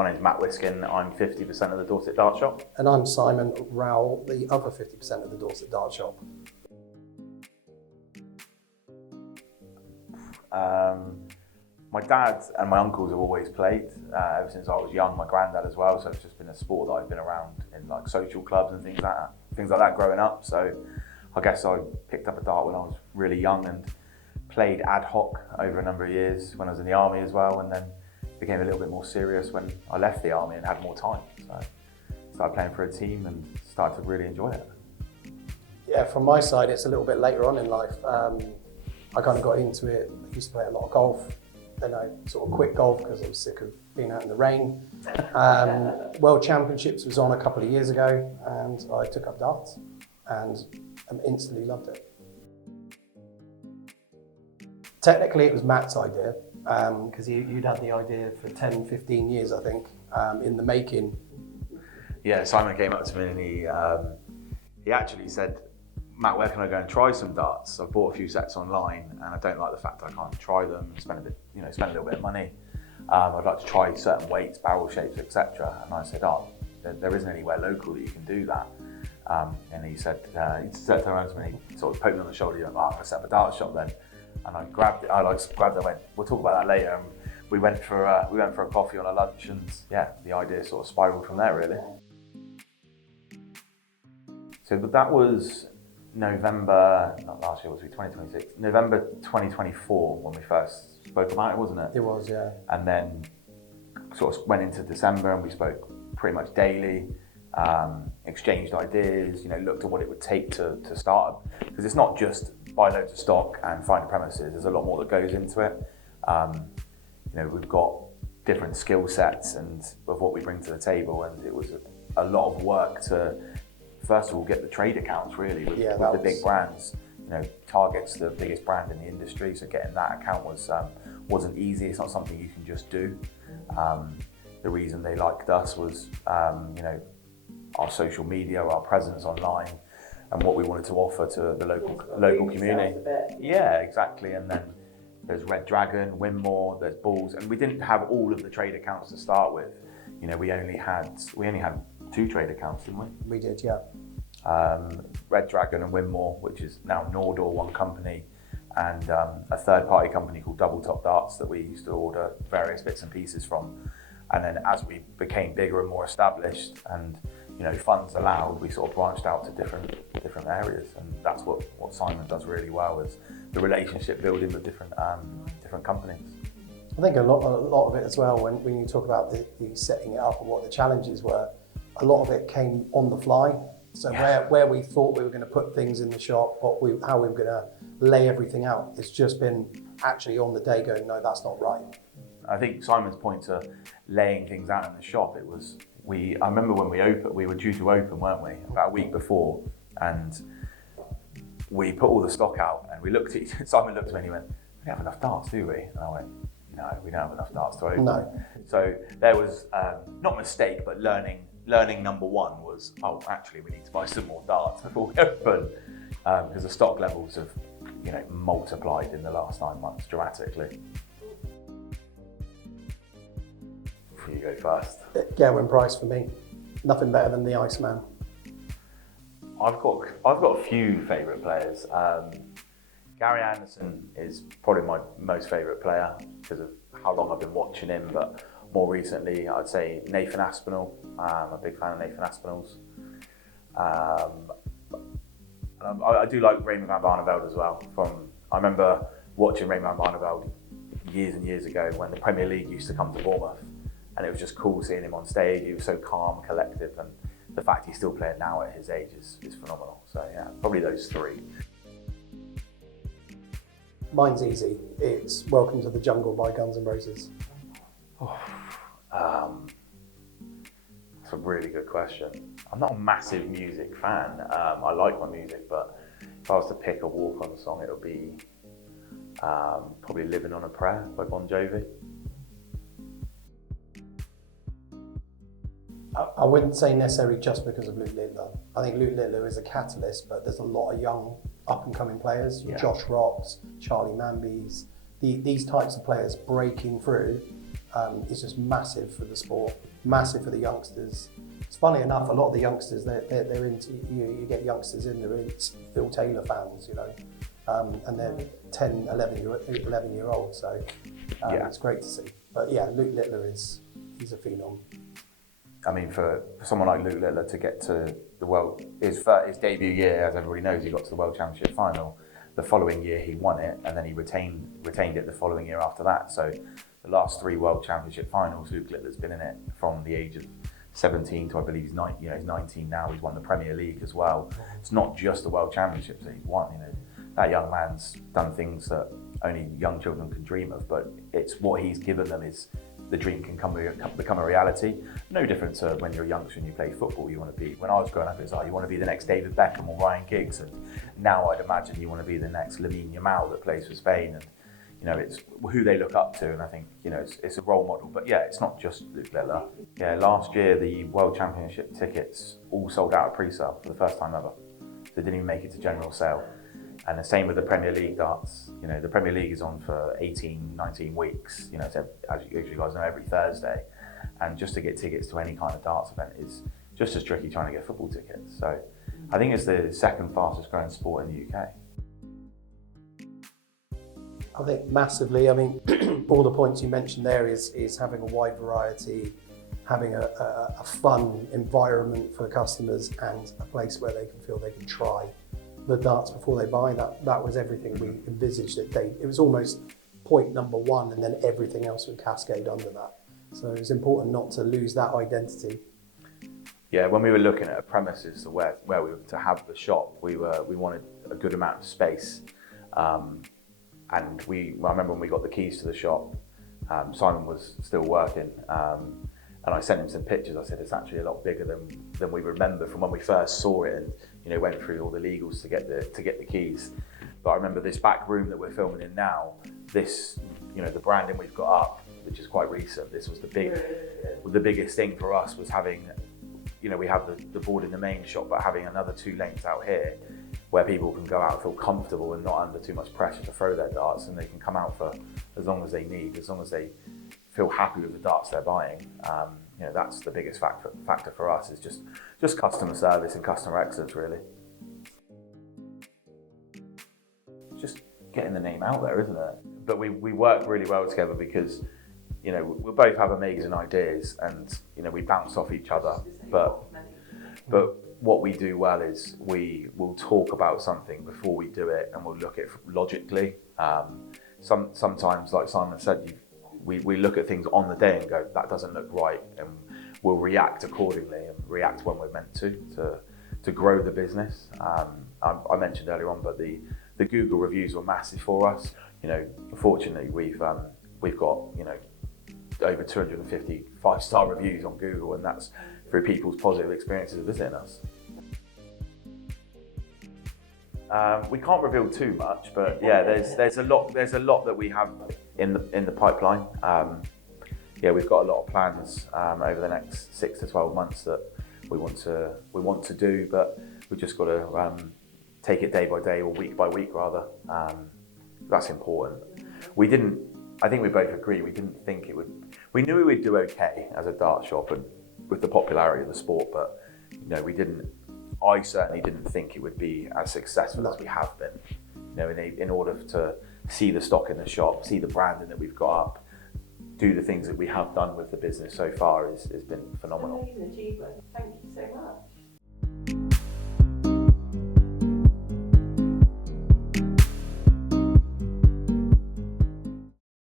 My name's Matt Wiskin. I'm 50% of the Dorset Dart Shop. And I'm Simon Rowell, the other 50% of the Dorset Dart Shop. My dad and my uncles have always played ever since I was young. My granddad as well. So it's just been a sport that I've been around in like social clubs and things like that growing up. So I guess I picked up a dart when I was really young and played ad hoc over a number of years when I was in the army as well, and then became a little bit more serious when I left the army and had more time. So I started playing for a team and started to really enjoy it. Yeah, from my side, it's a little bit later on in life. I kind of got into it. I used to play a lot of golf. Then I sort of quit golf because I was sick of being out in the rain. World Championships was on a couple of years ago, and I took up darts and instantly loved it. Technically, it was Matt's idea, because you'd had the idea for 10, 15 years, I think, in the making. Yeah, Simon came up to me and he actually said, Matt, where can I go and try some darts? I've bought a few sets online and I don't like the fact that I can't try them and spend a little bit of money. I'd like to try certain weights, barrel shapes, etc. And I said, there isn't anywhere local that you can do that. And he said, he turned around to me, he sort of poked me on the shoulder, he went, I'm going to set up a dart shop then. And I grabbed it, and went, we'll talk about that later. And we went for a coffee on a lunch, and yeah, the idea sort of spiraled from there really. So that was November, not last year, was 2026? November 2024 when we first spoke about it, wasn't it? It was, yeah. And then sort of went into December and we spoke pretty much daily, exchanged ideas, looked at what it would take to start, because it's not just buy loads of stock and find premises. There's a lot more that goes into it. We've got different skill sets and of what we bring to the table, and it was a lot of work to first of all get the trade accounts really with the big brands. Target's the biggest brand in the industry, so getting that account wasn't easy. It's not something you can just do. The reason they liked us was our social media, our presence online, and what we wanted to offer to the local community. Yeah, exactly. And then there's Red Dragon, Winmore, there's Bulls, and we didn't have all of the trade accounts to start with. We only had 2 trade accounts, didn't we? We did, yeah. Red Dragon and Winmore, which is now Nordor, one company, and a third-party company called Double Top Darts that we used to order various bits and pieces from. And then as we became bigger and more established, and funds allowed, we sort of branched out to different areas, and that's what Simon does really well, is the relationship building with different companies. I think a lot of it as well, when you talk about the setting it up and what the challenges were, a lot of it came on the fly. So where we thought we were going to put things in the shop, how we were going to lay everything out, it's just been actually on the day going, no, that's not right. I think Simon's point to laying things out in the shop, I remember when we were due to open, weren't we, about a week before, and we put all the stock out, and Simon looked at me and he went, we don't have enough darts, do we? And I went, no, we don't have enough darts to open. No. So there was, not a mistake, but learning number one was, actually we need to buy some more darts before we open, because the stock levels have multiplied in the last 9 months dramatically. You go first. Gerwin Price for me. Nothing better than the Iceman. I've got a few favourite players. Gary Anderson is probably my most favourite player because of how long I've been watching him, but more recently I'd say Nathan Aspinall. I'm a big fan of Nathan Aspinall's. I do like Raymond van Barneveld as well. I remember watching Raymond van Barneveld years and years ago when the Premier League used to come to Bournemouth. And it was just cool seeing him on stage. He was so calm, collective, and the fact he's still playing now at his age is phenomenal. So yeah, probably those 3. Mine's easy. It's Welcome to the Jungle by Guns N' Roses. That's a really good question. I'm not a massive music fan. I like my music, but if I was to pick a walk-on song, it would be probably Living on a Prayer by Bon Jovi. I wouldn't say necessarily just because of Luke Littler. I think Luke Littler is a catalyst, but there's a lot of young up-and-coming players. Yeah. Josh Rocks, Charlie Manbys, these types of players breaking through is just massive for the sport. massive for the youngsters. It's funny enough, a lot of the youngsters, they're into, you get youngsters in, they're into Phil Taylor fans, you know, and they're 10, 11-year-olds, so it's great to see. But yeah, Luke Littler he's a phenom. I mean, for someone like Luke Littler to get to the world, his debut year, as everybody knows, he got to the World Championship final. The following year he won it, and then he retained it the following year after that. So the last 3 World Championship finals, Luke Littler's been in it from the age of 17 to, I believe, he's 19 now. He's won the Premier League as well. It's not just the World Championships that he's won. You know, that young man's done things that only young children can dream of. But it's what he's given them is the dream can become a reality. No different to when you're a youngster and you play football. You want to be. When I was growing up, it's like you want to be the next David Beckham or Ryan Giggs, and now I'd imagine you want to be the next Lamine Yamal that plays for Spain. And you know, it's who they look up to, and I think, you know, it's a role model. But yeah, it's not just Luke Littler. Yeah, last year the World Championship tickets all sold out at pre-sale for the first time ever. They didn't even make it to general sale. And the same with the Premier League darts. You know, the Premier League is on for 18, 19 weeks. You know, as you guys know, every Thursday. And just to get tickets to any kind of darts event is just as tricky trying to get football tickets. So I think it's the second fastest growing sport in the UK. I think massively. I mean, all the points you mentioned there is having a wide variety, having a fun environment for customers, and a place where they can feel they can try the darts before they buy. That was everything we envisaged at Date. It was almost point number one, and then everything else would cascade under that. So it was important not to lose that identity. Yeah, when we were looking at a premises where we were to have the shop, we wanted a good amount of space. And I remember when we got the keys to the shop, Simon was still working, and I sent him some pictures. I said, it's actually a lot bigger than we remember from when we first saw it, and you know, went through all the legals to get the keys. But I remember this back room that we're filming in now, this, you know, the branding we've got up, which is quite recent. This was the biggest thing for us, was having, you know, we have the board in the main shop, but having another 2 lanes out here where people can go out and feel comfortable and not under too much pressure to throw their darts, and they can come out for as long as they need, as long as they feel happy with the darts they're buying. You know, that's the biggest factor for us, is just customer service and customer excellence, really. Just getting the name out there, isn't it? But we work really well together because, you know, we both have amazing ideas, and you know, we bounce off each other. But what we do well is we will talk about something before we do it, and we'll look at it logically. Sometimes, like Simon said, we look at things on the day and go, that doesn't look right, and we'll react accordingly and react when we're meant to grow the business. I mentioned earlier on, but the Google reviews were massive for us. You know, fortunately we've got, you know, over 250 5-star reviews on Google, and that's through people's positive experiences of visiting us. We can't reveal too much, but yeah, there's a lot that we have in the pipeline. Yeah, we've got a lot of plans over the next 6 to 12 months that we want to do, but we've just got to take it day by day, or week by week rather. That's important. I think we both agree, we didn't think it would. We knew we would do okay as a dart shop and with the popularity of the sport, but you know, I certainly didn't think it would be as successful as we have been. You know, in order to see the stock in the shop, see the branding that we've got up, do the things that we have done with the business so far has been phenomenal. Amazing achievement. Thank you so much.